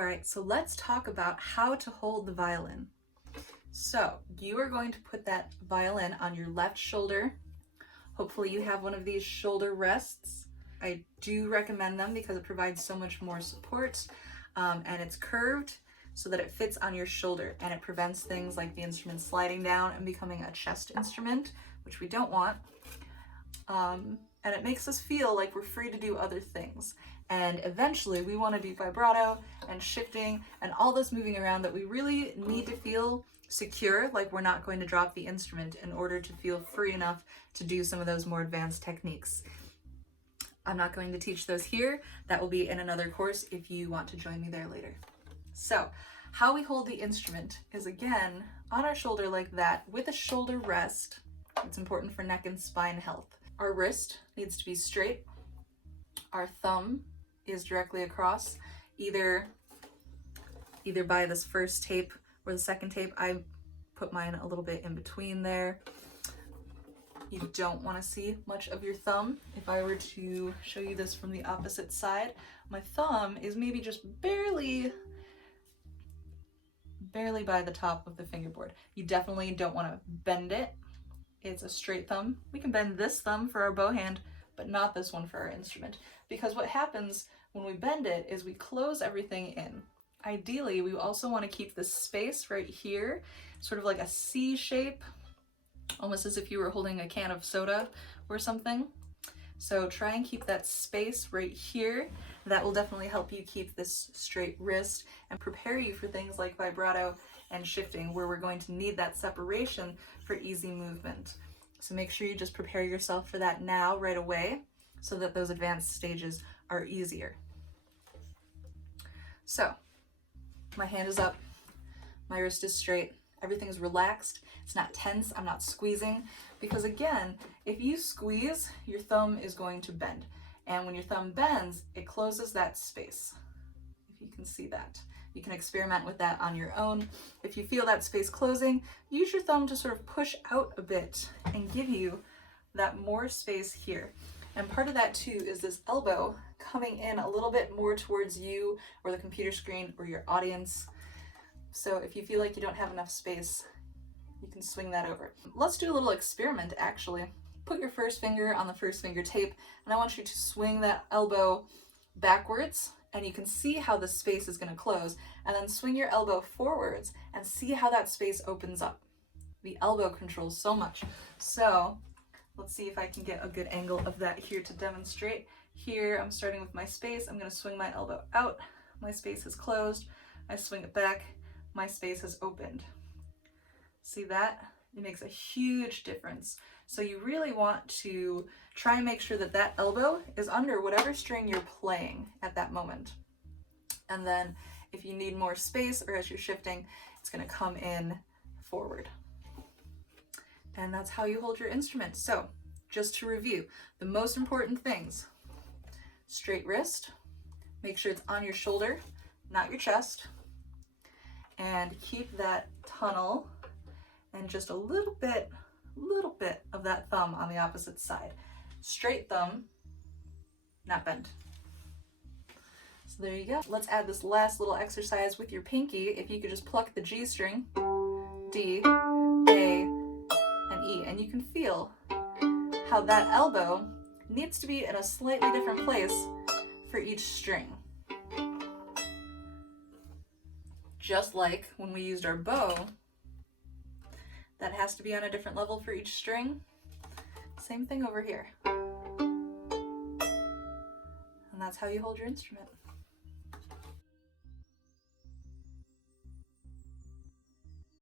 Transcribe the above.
All right, so let's talk about how to hold the violin. So you are going to put that violin on your left shoulder. Hopefully you have one of these shoulder rests. I do recommend them because it provides so much more support, and it's curved so that it fits on your shoulder, and it prevents things like the instrument sliding down and becoming a chest instrument, which we don't want. And it makes us feel like we're free to do other things. And eventually we want to do vibrato and shifting and all this moving around that we really need to feel secure, like we're not going to drop the instrument in order to feel free enough to do some of those more advanced techniques. I'm not going to teach those here. That will be in another course if you want to join me there later. So how we hold the instrument is, again, on our shoulder like that with a shoulder rest. It's important for neck and spine health. Our wrist needs to be straight. Our thumb is directly across, either by this first tape or the second tape. I put mine a little bit in between there. You don't want to see much of your thumb. If I were to show you this from the opposite side, my thumb is maybe just barely by the top of the fingerboard. You definitely don't want to bend it. It's a straight thumb. We can bend this thumb for our bow hand, but not this one for our instrument, because what happens when we bend it is we close everything in. Ideally, we also want to keep this space right here, sort of like a C shape, almost as if you were holding a can of soda or something. So try and keep that space right here. That will definitely help you keep this straight wrist and prepare you for things like vibrato and shifting, where we're going to need that separation for easy movement. So make sure you just prepare yourself for that now, right away, so that those advanced stages are easier. So my hand is up, my wrist is straight, everything is relaxed, it's not tense, I'm not squeezing, because again, if you squeeze, your thumb is going to bend. And when your thumb bends, it closes that space, if you can see that. You can experiment with that on your own. If you feel that space closing, use your thumb to sort of push out a bit and give you that more space here. And part of that too is this elbow coming in a little bit more towards you or the computer screen or your audience. So if you feel like you don't have enough space, you can swing that over. Let's do a little experiment actually. Put your first finger on the first finger tape, and I want you to swing that elbow backwards, and you can see how the space is going to close, and then swing your elbow forwards and see how that space opens up. The elbow controls so much. So let's see if I can get a good angle of that here to demonstrate. Here I'm starting with my space. I'm going to swing my elbow out. My space is closed. I swing it back. My space has opened. See that? It makes a huge difference. So you really want to try and make sure that that elbow is under whatever string you're playing at that moment. And then if you need more space or as you're shifting, it's going to come in forward. And that's how you hold your instrument. So just to review, the most important things: straight wrist, make sure it's on your shoulder, not your chest, and keep that tunnel and just a little bit of that thumb on the opposite side. Straight thumb, not bent. So there you go. Let's add this last little exercise with your pinky. If you could just pluck the G string, D, A, and E, and you can feel how that elbow needs to be in a slightly different place for each string. Just like when we used our bow, that has to be on a different level for each string. Same thing over here. And that's how you hold your instrument.